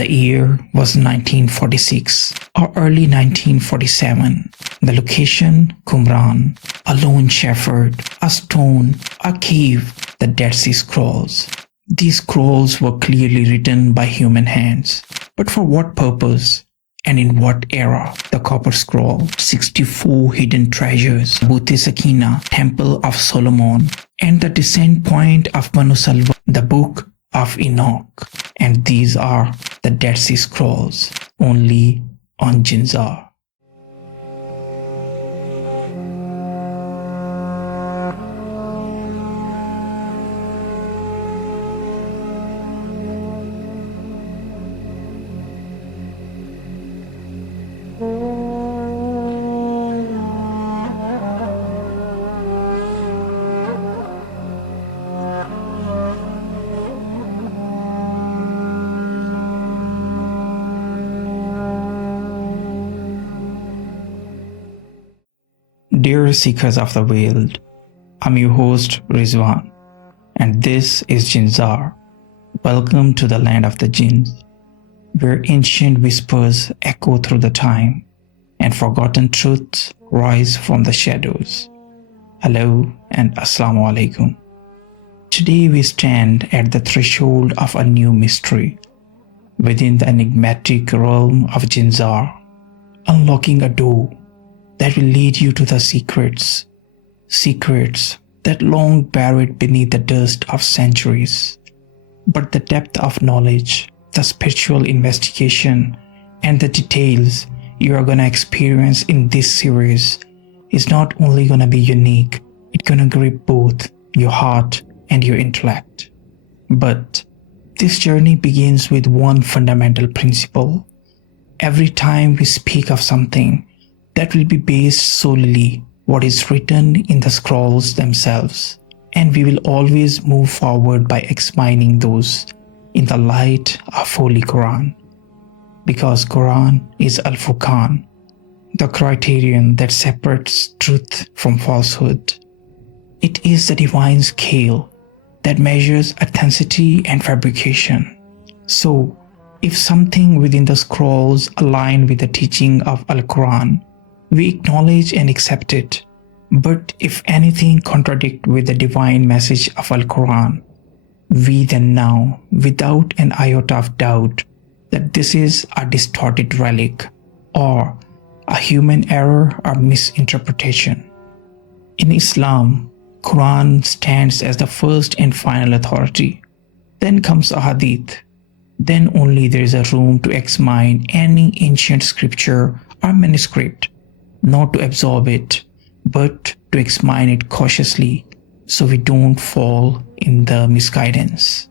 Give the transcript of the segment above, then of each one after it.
The year was 1946 or early 1947. The location, Qumran, a lone shepherd, a stone, a cave, the Dead Sea Scrolls. These scrolls were clearly written by human hands. But for what purpose? And in what era? The Copper Scroll, 64 hidden treasures, Bute Sakina, Temple of Solomon, and the descent point of Banu Salwa, the Book of Enoch. And these are the Dead Sea Scrolls, only on JinnZaar. Dear Seekers of the Veiled, I'm your host Rizwan, and this is JinnZaar. Welcome to the land of the Jinns, where ancient whispers echo through the time and forgotten truths rise from the shadows. Hello and Assalamu Alaikum. Today we stand at the threshold of a new mystery within the enigmatic realm of JinnZaar, unlocking a door that will lead you to the secrets that long buried beneath the dust of centuries. But the depth of knowledge, the spiritual investigation, and the details you are gonna experience in this series is not only gonna be unique, it's gonna grip both your heart and your intellect. But this journey begins with one fundamental principle. Every time we speak of something, that will be based solely what is written in the scrolls themselves, and we will always move forward by examining those in the light of Holy Quran, because Quran is Al-Furqan, the criterion that separates truth from falsehood. It is the divine scale that measures authenticity and fabrication. So, if something within the scrolls align with the teaching of Al-Quran, we acknowledge and accept it. But if anything contradict with the divine message of Al-Quran, we then know without an iota of doubt that this is a distorted relic or a human error or misinterpretation. In Islam, Quran stands as the first and final authority. Then comes a hadith. Then only there is a room to examine any ancient scripture or manuscript, not to absorb it, but to examine it cautiously so we don't fall in the misguidance.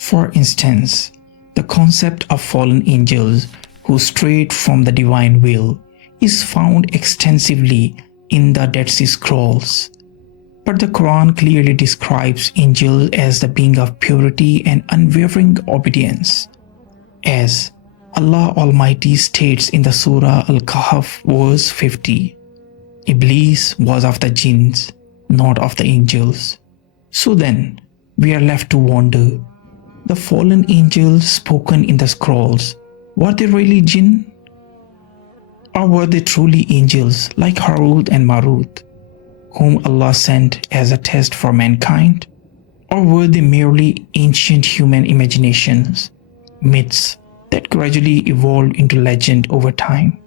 For instance, the concept of fallen angels who strayed from the divine will is found extensively in the Dead Sea Scrolls. But the Quran clearly describes angels as the being of purity and unwavering obedience. As Allah Almighty states in the Surah Al-Kahf verse 50, Iblis was of the jinns, not of the angels. So then, we are left to wonder, the fallen angels spoken in the scrolls, were they really jinn? Or were they truly angels like Harut and Marut, whom Allah sent as a test for mankind? Or were they merely ancient human imaginations, myths, that gradually evolved into legend over time?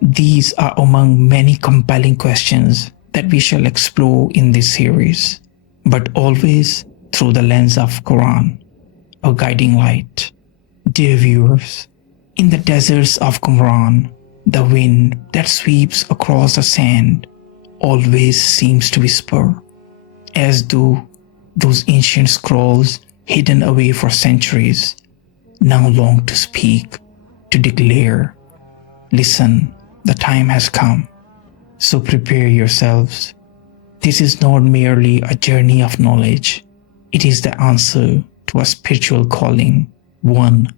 These are among many compelling questions that we shall explore in this series, but always through the lens of Quran, a guiding light. Dear viewers, in the deserts of Qumran, the wind that sweeps across the sand always seems to whisper, as though those ancient scrolls hidden away for centuries now long to speak, to declare, listen, the time has come. So prepare yourselves. This is not merely a journey of knowledge. It is the answer to a spiritual calling, one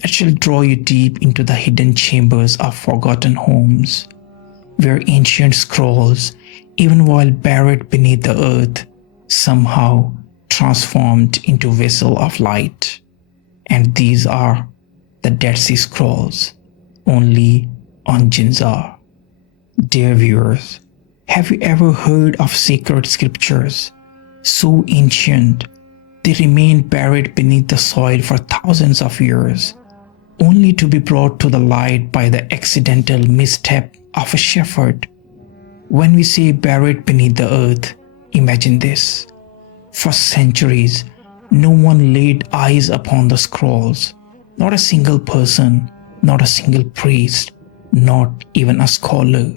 that shall draw you deep into the hidden chambers of forgotten homes, where ancient scrolls, even while buried beneath the earth, somehow transformed into vessel of light. And these are the the Dead Sea Scrolls, only on JinnZaar. Dear viewers, have you ever heard of sacred scriptures so ancient they remain buried beneath the soil for thousands of years, only to be brought to the light by the accidental misstep of a shepherd? When we say buried beneath the earth, imagine this. For centuries, no one laid eyes upon the scrolls, not a single person, not a single priest, not even a scholar.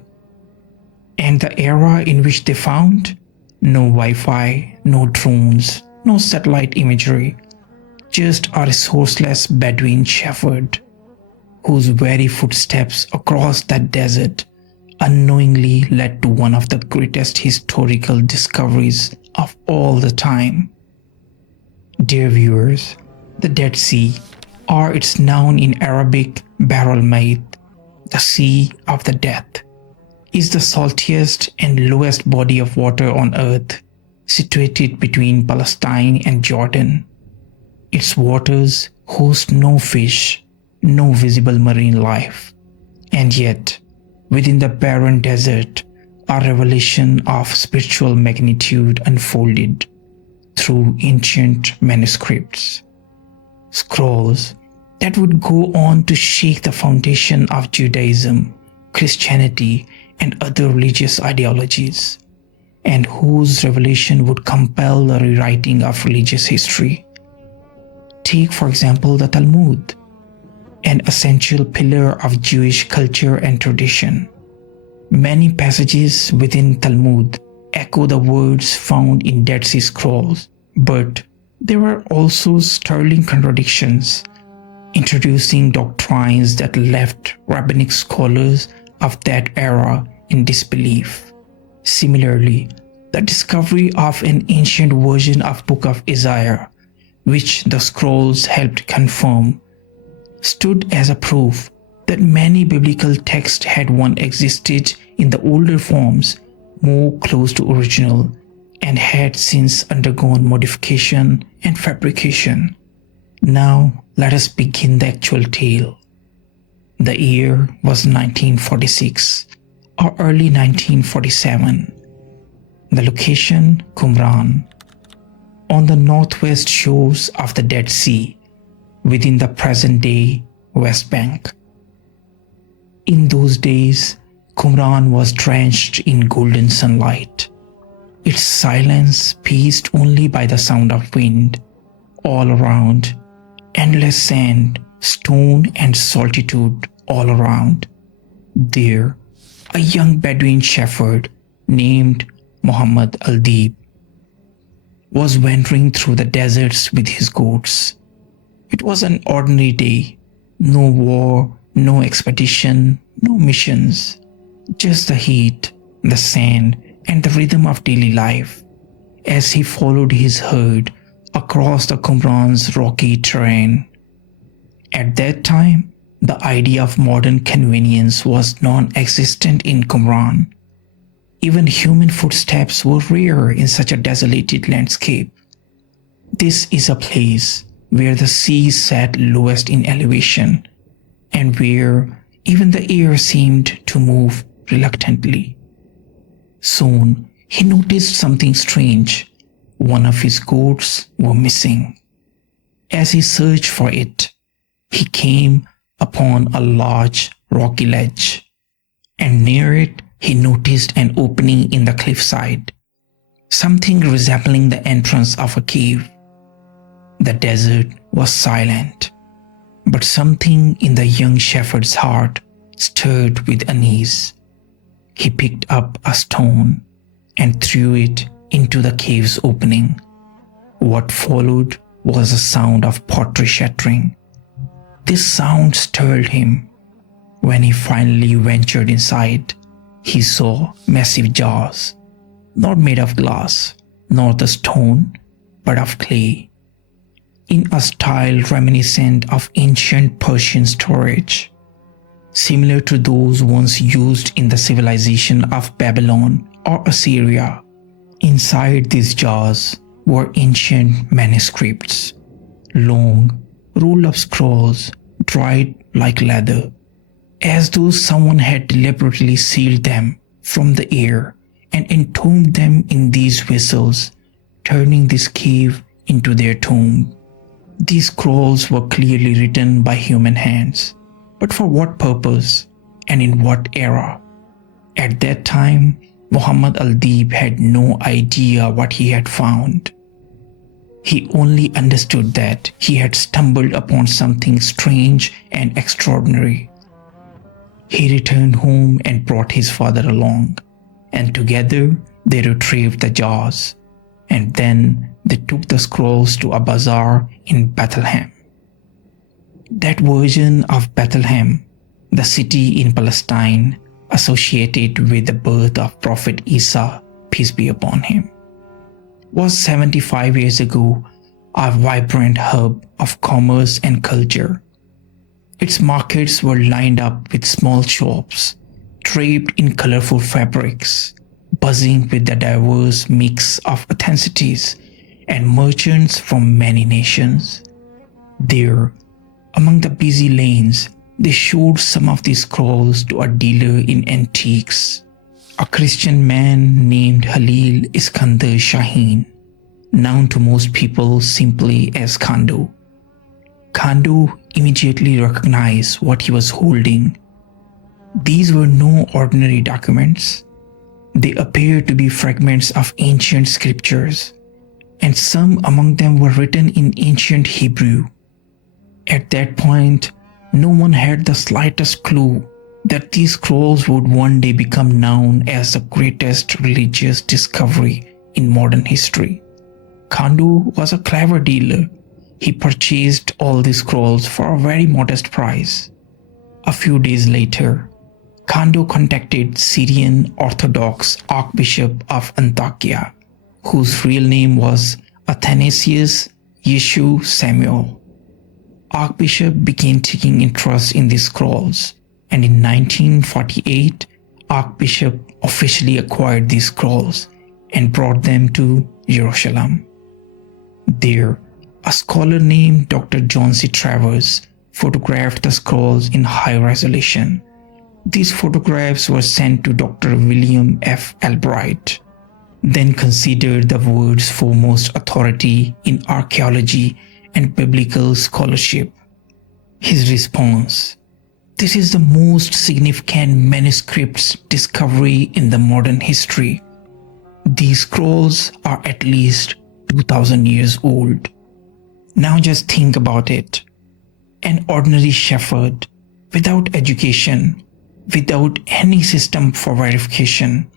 And the era in which they found? No Wi-Fi, no drones, no satellite imagery, just a resourceless Bedouin shepherd whose very footsteps across that desert unknowingly led to one of the greatest historical discoveries of all the time. Dear viewers, the Dead Sea, or it's known in Arabic Bahr al-Mayt, the Sea of the Death, is the saltiest and lowest body of water on earth, situated between Palestine and Jordan. Its waters host no fish, no visible marine life, and yet, within the barren desert, a revelation of spiritual magnitude unfolded through ancient manuscripts. Scrolls that would go on to shake the foundation of Judaism, Christianity, and other religious ideologies, and whose revelation would compel the rewriting of religious history. Take, for example, the Talmud, an essential pillar of Jewish culture and tradition. Many passages within Talmud echo the words found in Dead Sea Scrolls, but there were also sterling contradictions, introducing doctrines that left rabbinic scholars of that era in disbelief. Similarly, the discovery of an ancient version of Book of Isaiah, which the scrolls helped confirm, stood as a proof that many biblical texts had once existed in the older forms more close to original and had since undergone modification and fabrication. Now let us begin the actual tale. The year was 1946 or early 1947. The location, Qumran, on the northwest shores of the Dead Sea, within the present-day West Bank. In those days, Qumran was drenched in golden sunlight, its silence pieced only by the sound of wind. All around, endless sand, stone and solitude all around. There, a young Bedouin shepherd named Muhammad al-Deeb was wandering through the deserts with his goats. It was an ordinary day, no war, no expedition, no missions, just the heat, the sand, and the rhythm of daily life as he followed his herd across the Qumran's rocky terrain. At that time, the idea of modern convenience was non-existent in Qumran. Even human footsteps were rare in such a desolated landscape. This is a place where the sea sat lowest in elevation, and where even the air seemed to move reluctantly. Soon, he noticed something strange. One of his goats was missing. As he searched for it, he came upon a large rocky ledge, and near it he noticed an opening in the cliffside, something resembling the entrance of a cave. The desert was silent, but something in the young shepherd's heart stirred with unease. He picked up a stone and threw it into the cave's opening. What followed was a sound of pottery shattering. This sound stirred him. When he finally ventured inside, he saw massive jars, not made of glass, nor the stone, but of clay, in a style reminiscent of ancient Persian storage, similar to those once used in the civilization of Babylon or Assyria. Inside these jars were ancient manuscripts, long roll of scrolls dried like leather, as though someone had deliberately sealed them from the air and entombed them in these vessels, turning this cave into their tomb. These scrolls were clearly written by human hands, but for what purpose and in what era? At that time, Muhammad al-Deeb had no idea what he had found. He only understood that he had stumbled upon something strange and extraordinary. He returned home and brought his father along, and together they retrieved the jars, and then they took the scrolls to a bazaar in Bethlehem. That version of Bethlehem, the city in Palestine associated with the birth of Prophet Isa, peace be upon him, was 75 years ago a vibrant hub of commerce and culture. Its markets were lined up with small shops, draped in colorful fabrics, buzzing with the diverse mix of ethnicities and merchants from many nations. There, among the busy lanes, they showed some of these scrolls to a dealer in antiques, a Christian man named Halil Iskandar Shaheen, known to most people simply as Khandu. Khandu immediately recognized what he was holding. These were no ordinary documents. They appeared to be fragments of ancient scriptures, and some among them were written in ancient Hebrew. At that point, no one had the slightest clue that these scrolls would one day become known as the greatest religious discovery in modern history. Khandu was a clever dealer. He purchased all these scrolls for a very modest price. A few days later, Khandu contacted Syrian Orthodox Archbishop of Antakya, whose real name was Athanasius Yeshu Samuel. Archbishop began taking interest in these scrolls, and in 1948, Archbishop officially acquired these scrolls and brought them to Jerusalem. There, a scholar named Dr. John C. Travers photographed the scrolls in high resolution. These photographs were sent to Dr. William F. Albright, then considered the world's foremost authority in archaeology and biblical scholarship. His response: "This is the most significant manuscripts discovery in the modern history. These scrolls are at least 2,000 years old." Now just think about it. An ordinary shepherd, without education, without any system for verification,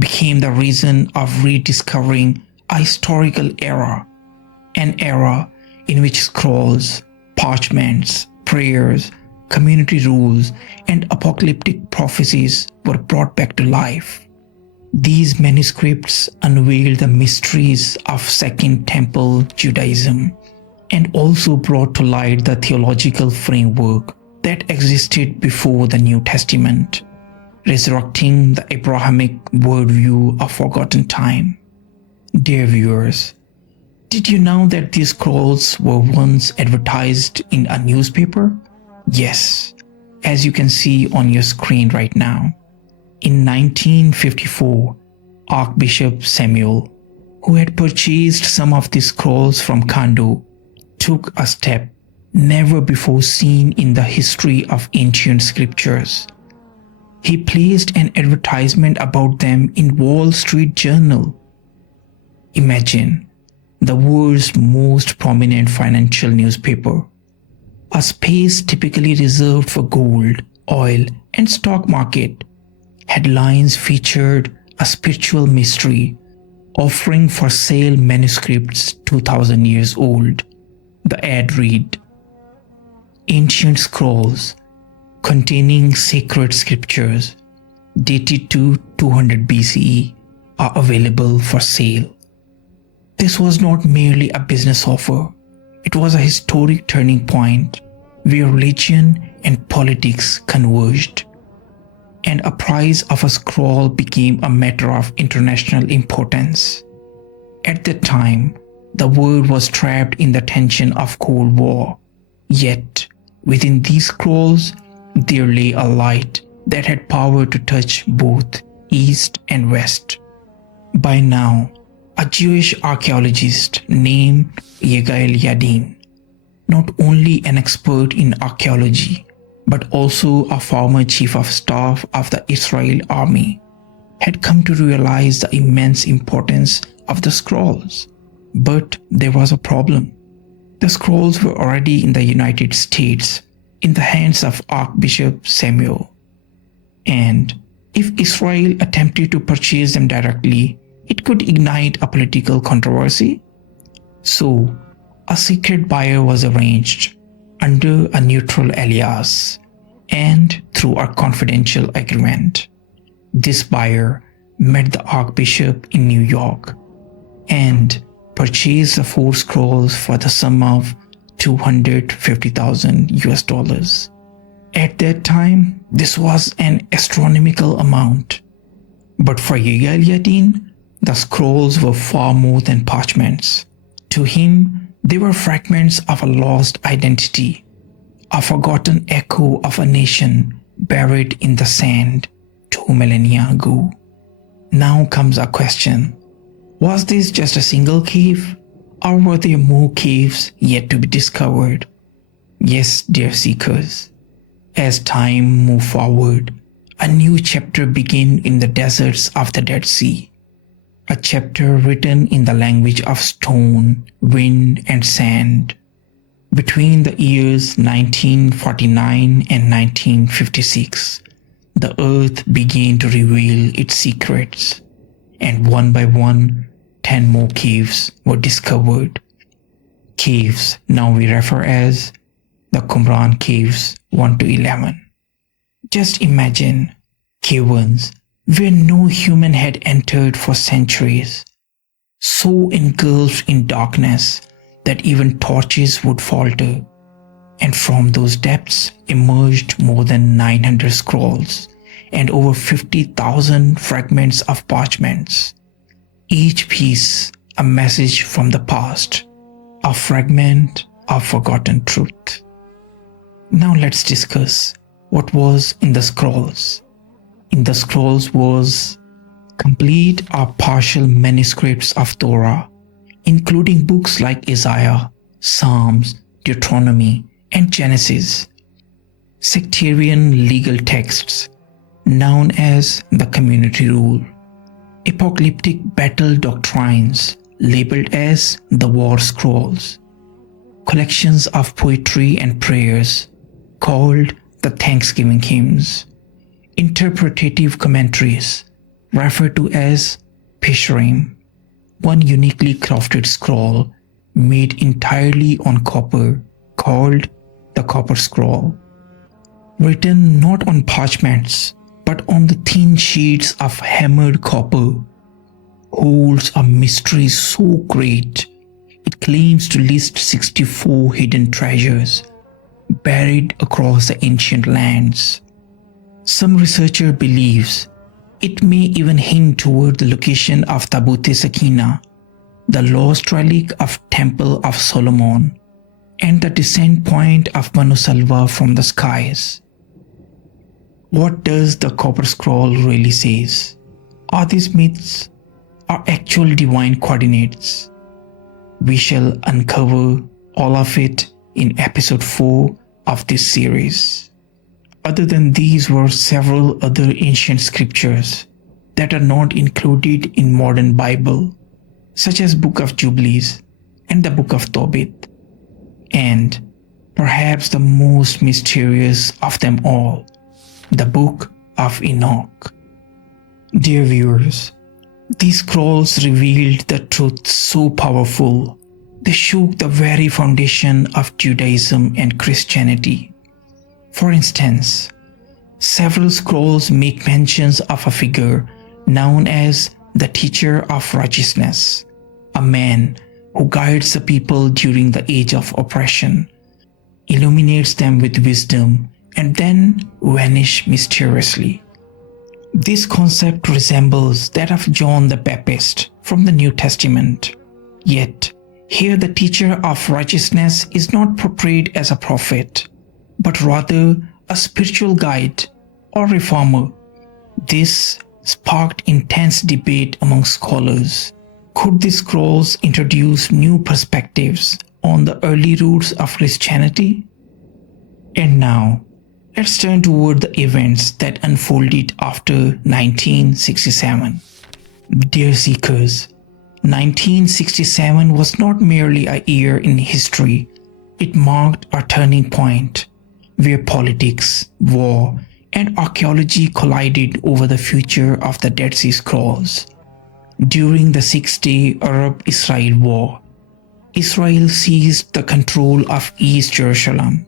became the reason of rediscovering a historical era, an era in which scrolls, parchments, prayers, community rules, and apocalyptic prophecies were brought back to life. These manuscripts unveiled the mysteries of Second Temple Judaism and also brought to light the theological framework that existed before the New Testament, resurrecting the Abrahamic worldview of forgotten time. Dear viewers, did you know that these scrolls were once advertised in a newspaper? Yes, as you can see on your screen right now. In 1954, Archbishop Samuel, who had purchased some of these scrolls from Khandu, took a step never before seen in the history of ancient scriptures. He placed an advertisement about them in Wall Street Journal. Imagine the world's most prominent financial newspaper, a space typically reserved for gold, oil, and stock market. Headlines featured a spiritual mystery offering for sale manuscripts 2,000 years old. The ad read, "Ancient scrolls containing sacred scriptures dated to 200 BCE are available for sale." This was not merely a business offer. It was a historic turning point where religion and politics converged, and a price of a scroll became a matter of international importance. At that time, the world was trapped in the tension of Cold War, yet Within these scrolls, there lay a light that had power to touch both East and West. By now, a Jewish archaeologist named Yigael Yadin, not only an expert in archaeology, but also a former chief of staff of the Israel army, had come to realize the immense importance of the scrolls. But there was a problem. The scrolls were already in the United States in the hands of Archbishop Samuel. And if Israel attempted to purchase them directly, it could ignite a political controversy. So, a secret buyer was arranged under a neutral alias and through a confidential agreement. This buyer met the Archbishop in New York and purchased the 4 scrolls for the sum of $250,000. At that time, this was an astronomical amount. But for Yigael Yadin, the scrolls were far more than parchments. To him, they were fragments of a lost identity, a forgotten echo of a nation buried in the sand 2 millennia ago. Now comes a question. Was this just a single cave, or were there more caves yet to be discovered? Yes, dear seekers. As time moved forward, a new chapter began in the deserts of the Dead Sea. A chapter written in the language of stone, wind, and sand. Between the years 1949 and 1956, the earth began to reveal its secrets, and one by one, 10 more caves were discovered. Caves now we refer as the QumranCaves 1 to 11. Just imagine caverns where no human had entered for centuries, so engulfed in darkness that even torches would falter, and from those depths emerged more than 900 scrolls and over 50,000 fragments of parchments. Each piece a message from the past, a fragment of forgotten truth. Now let's discuss what was in the scrolls. In the scrolls was complete or partial manuscripts of Torah, including books like Isaiah, Psalms, Deuteronomy, and Genesis. Sectarian legal texts known as the community rule. Apocalyptic battle doctrines labeled as the war scrolls. Collections of poetry and prayers called the Thanksgiving hymns. Interpretative commentaries referred to as Pisharim. One uniquely crafted scroll made entirely on copper called the Copper Scroll. Written not on parchments but on the thin sheets of hammered copper, holds a mystery so great it claims to list 64 hidden treasures buried across the ancient lands. Some researcher believes it may even hint toward the location of Tabut-e-Sakina, the lost relic of Temple of Solomon, and the descent point of Banu Salwa from the skies. What does the Copper Scroll really says? Are these myths or actual divine coordinates? We shall uncover all of it in episode 4 of this series. Other than these were several other ancient scriptures that are not included in modern Bible, such as Book of Jubilees and the Book of Tobit, and perhaps the most mysterious of them all, the Book of Enoch. Dear viewers, these scrolls revealed the truth so powerful, they shook the very foundation of Judaism and Christianity. For instance, several scrolls make mentions of a figure known as the Teacher of Righteousness, a man who guides the people during the age of oppression, illuminates them with wisdom, and then vanish mysteriously. This concept resembles that of John the Baptist from the New Testament. Yet, here the Teacher of Righteousness is not portrayed as a prophet, but rather a spiritual guide or reformer. This sparked intense debate among scholars. Could the scrolls introduce new perspectives on the early roots of Christianity? And now, let's turn toward the events that unfolded after 1967. Dear Seekers, 1967 was not merely a year in history, it marked a turning point where politics, war, and archaeology collided over the future of the Dead Sea Scrolls. During the Six-Day Arab-Israel War, Israel seized the control of East Jerusalem,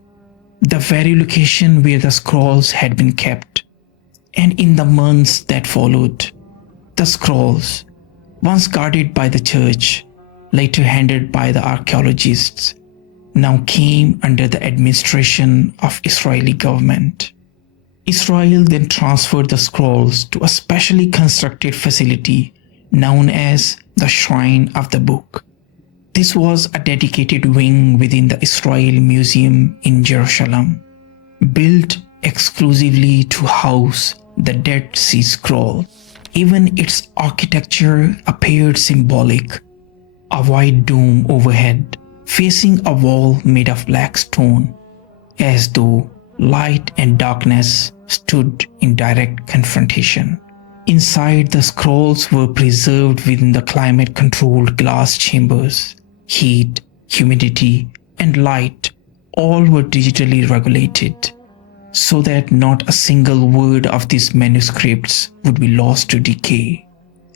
the very location where the scrolls had been kept. And in the months that followed, the scrolls, once guarded by the church, later handed by the archaeologists, now came under the administration of Israeli government. Israel then transferred the scrolls to a specially constructed facility known as the Shrine of the Book. This was a dedicated wing within the Israel Museum in Jerusalem, built exclusively to house the Dead Sea Scroll. Even its architecture appeared symbolic. A wide dome overhead, facing a wall made of black stone, as though light and darkness stood in direct confrontation. Inside, the scrolls were preserved within the climate-controlled glass chambers. Heat, humidity, and light all were digitally regulated, so that not a single word of these manuscripts would be lost to decay.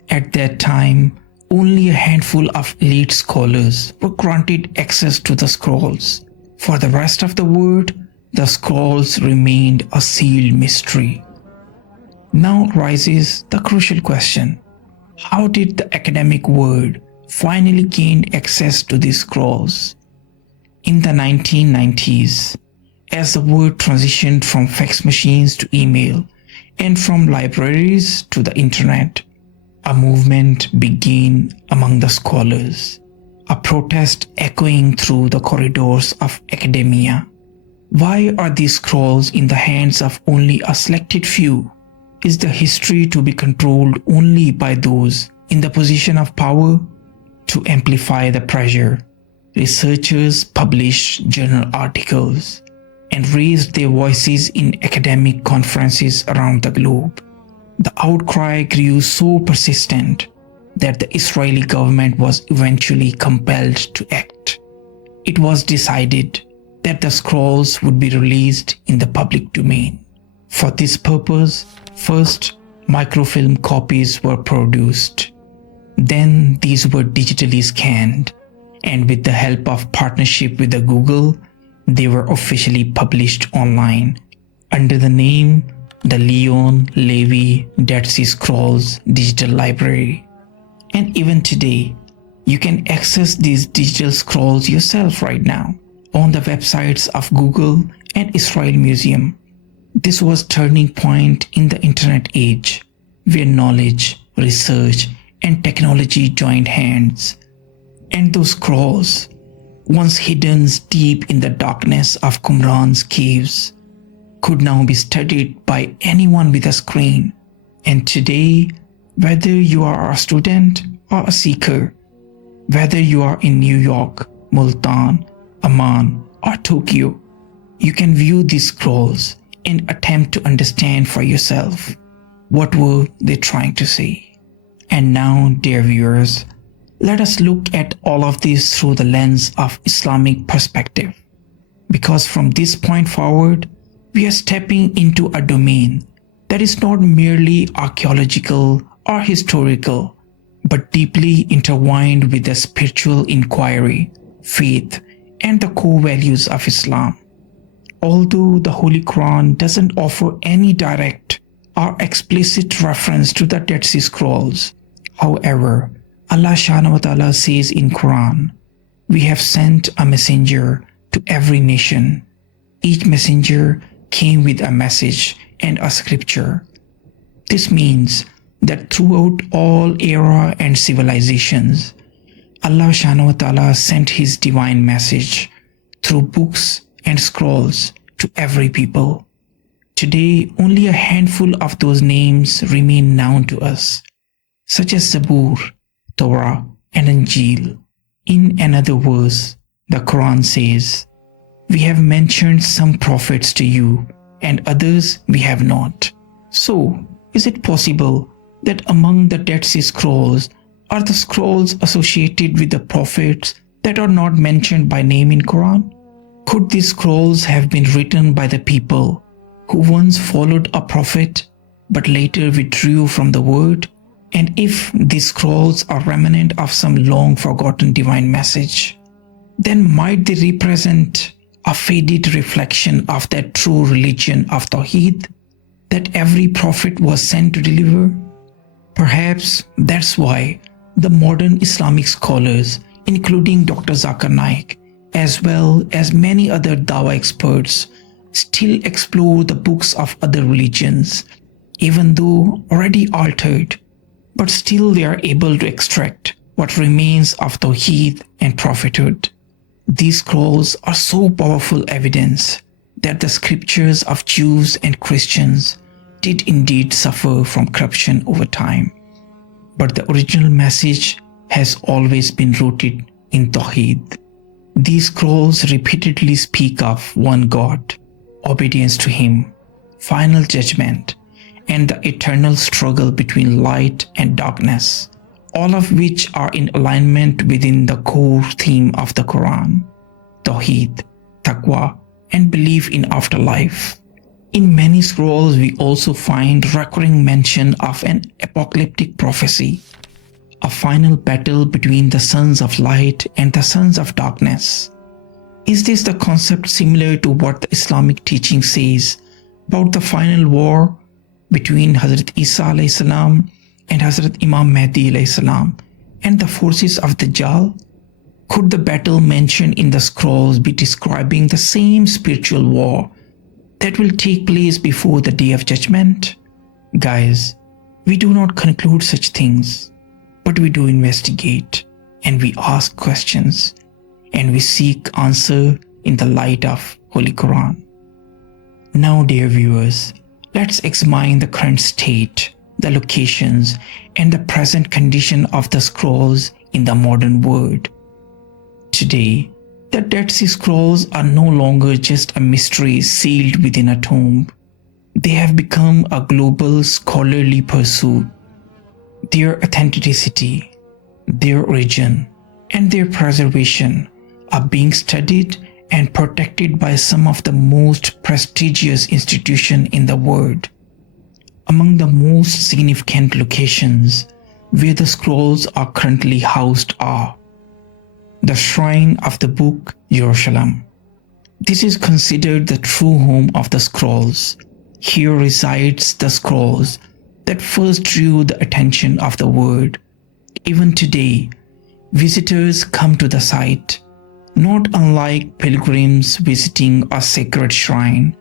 At that time, only a handful of elite scholars were granted access to the scrolls. For the rest of the world, the scrolls remained a sealed mystery. Now rises the crucial question: how did the academic world finally gain access to these scrolls? In the 1990s, as the world transitioned from fax machines to email and from libraries to the internet, a movement began among the scholars, a protest echoing through the corridors of academia. Why are these scrolls in the hands of only a selected few? Is the history to be controlled only by those in the position of power? To amplify the pressure, researchers published journal articles and raised their voices in academic conferences around the globe. The outcry grew so persistent that the Israeli government was eventually compelled to act. It was decided that the scrolls would be released in the public domain. For this purpose, first, microfilm copies were produced. Then these were digitally scanned, and with the help of partnership with the Google, they were officially published online under the name the Leon Levy Dead Sea Scrolls Digital Library. And even today, you can access these digital scrolls yourself right now on the websites of Google and Israel Museum. This was a turning point in the internet age, where knowledge, research, and technology joined hands. And those scrolls, once hidden deep in the darkness of Qumran's caves, could now be studied by anyone with a screen. And today, whether you are a student or a seeker, whether you are in New York, Multan, Amman, or Tokyo, you can view these scrolls and attempt to understand for yourself what were they trying to say. And now, dear viewers, let us look at all of this through the lens of Islamic perspective. Because from this point forward, we are stepping into a domain that is not merely archaeological or historical, but deeply intertwined with the spiritual inquiry, faith, and the core values of Islam. Although the Holy Quran doesn't offer any direct or explicit reference to the Dead Sea Scrolls, however, Allah Subhanahu wa Ta'ala says in Quran, "We have sent a messenger to every nation. Each messenger came with a message and a scripture." This means that throughout all era and civilizations, Allah Subhanahu wa Ta'ala sent His divine message through books and scrolls to every people. Today, only a handful of those names remain known to us, such as Zabur, Torah, and Injil. In another verse, the Quran says, "We have mentioned some prophets to you, and others we have not." So, is it possible that among the Dead Sea Scrolls are the scrolls associated with the prophets that are not mentioned by name in Quran? Could these scrolls have been written by the people who once followed a prophet but later withdrew from the word? And if these scrolls are remnant of some long forgotten divine message, then might they represent a faded reflection of that true religion of Tawheed that every prophet was sent to deliver? Perhaps that's why the modern Islamic scholars, including Dr. Zakir Naik, as well as many other Dawa experts, still explore the books of other religions, even though already altered, but still they are able to extract what remains of Tawheed and prophethood. These scrolls are so powerful evidence that the scriptures of Jews and Christians did indeed suffer from corruption over time. But the original message has always been rooted in Tawheed. These scrolls repeatedly speak of one God, obedience to Him, final judgment, and the eternal struggle between light and darkness, all of which are in alignment within the core theme of the Quran: Tawheed, Taqwa, and belief in afterlife. In many scrolls, we also find recurring mention of an apocalyptic prophecy, a final battle between the sons of light and the sons of darkness. Is this the concept similar to what the Islamic teaching says about the final war between Hazrat Isa a.s. and Hazrat Imam Mahdi a.s. and the forces of Dajjal? Could the battle mentioned in the scrolls be describing the same spiritual war that will take place before the Day of Judgment? Guys, we do not conclude such things, but we do investigate, and we ask questions, and we seek answer in the light of Holy Quran. Now, dear viewers, let's examine the current state, the locations, and the present condition of the scrolls in the modern world. Today, the Dead Sea Scrolls are no longer just a mystery sealed within a tomb. They have become a global scholarly pursuit. Their authenticity, their origin, and their preservation are being studied and protected by some of the most prestigious institutions in the world. Among the most significant locations where the scrolls are currently housed are the Shrine of the Book, Jerusalem. This is considered the true home of the scrolls. Here resides the scrolls that first drew the attention of the world. Even today, visitors come to the site, not unlike pilgrims visiting a sacred shrine,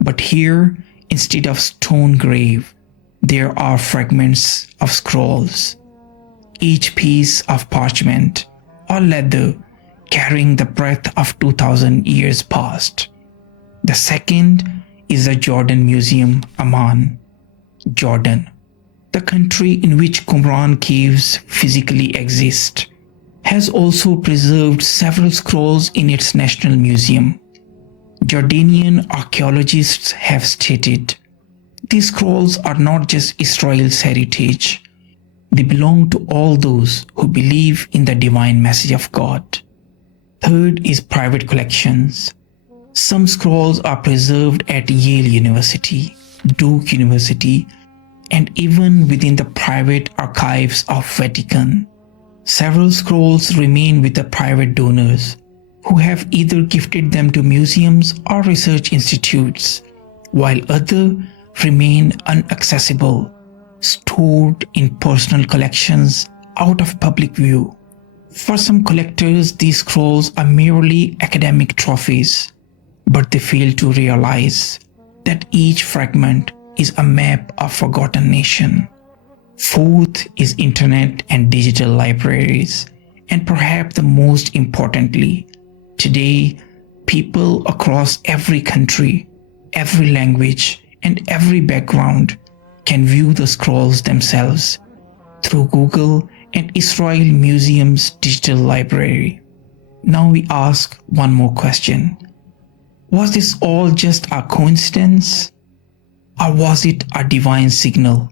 but here, instead of stone grave, there are fragments of scrolls, each piece of parchment or leather carrying the breadth of 2000 years past. The second is the Jordan Museum, Amman, Jordan. The country in which QumranCaves physically exist has also preserved several scrolls in its national museum. Jordanian archaeologists have stated these scrolls are not just Israel's heritage. They belong to all those who believe in the divine message of God. Third is private collections. Some scrolls are preserved at Yale University, Duke University, and even within the private archives of Vatican. Several scrolls remain with the private donors, who have either gifted them to museums or research institutes, while others remain inaccessible, stored in personal collections out of public view. For some collectors, these scrolls are merely academic trophies, but they fail to realize that each fragment is a map of forgotten nation. Fourth is internet and digital libraries, and perhaps the most importantly, today people across every country, every language, and every background can view the scrolls themselves through Google and Israel Museum's digital library. Now we ask one more question. Was this all just a coincidence? Or was it a divine signal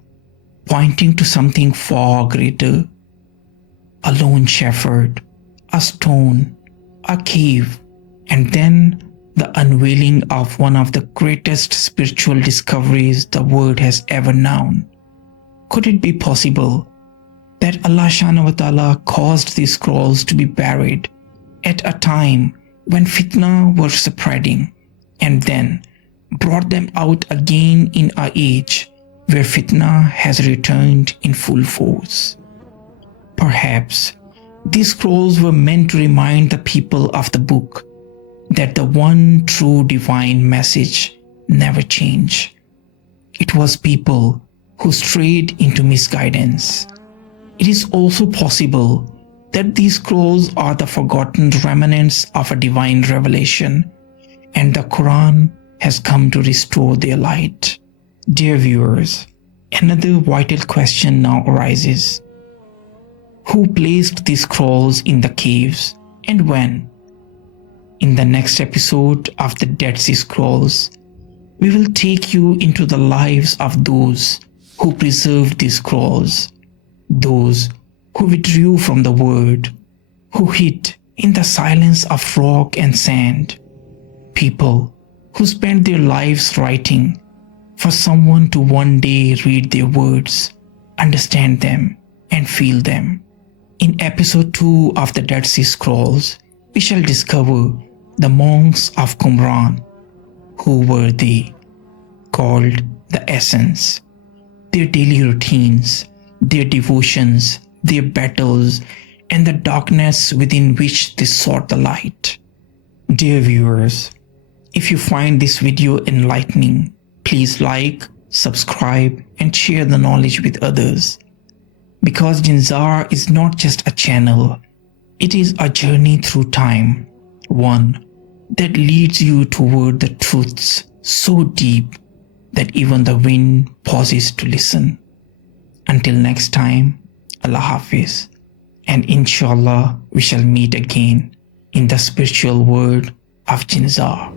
pointing to something far greater? A lone shepherd, a stone, a cave, and then the unveiling of one of the greatest spiritual discoveries the world has ever known. Could it be possible that Allah Subhanahu wa Ta'ala caused these scrolls to be buried at a time when fitna were spreading, and then brought them out again in an age where fitna has returned in full force? Perhaps these scrolls were meant to remind the people of the book that the one true divine message never changed. It was people who strayed into misguidance. It is also possible that these scrolls are the forgotten remnants of a divine revelation, and the Quran has come to restore their light. Dear viewers, another vital question now arises. Who placed these scrolls in the caves and when? In the next episode of the DeadSeaScrolls, we will take you into the lives of those who preserved these scrolls, those who withdrew from the word, who hid in the silence of rock and sand, people who spent their lives writing for someone to one day read their words, understand them, and feel them. In episode 2 of the DeadSeaScrolls, we shall discover the monks of Qumran. Who were they? Called the Essence. Their daily routines, their devotions, their battles, and the darkness within which they sought the light. Dear viewers, if you find this video enlightening, please like, subscribe, and share the knowledge with others. Because JinnZaar is not just a channel, it is a journey through time, one that leads you toward the truths so deep that even the wind pauses to listen. Until next time, Allah Hafiz, and inshallah we shall meet again in the spiritual world of JinnZaar.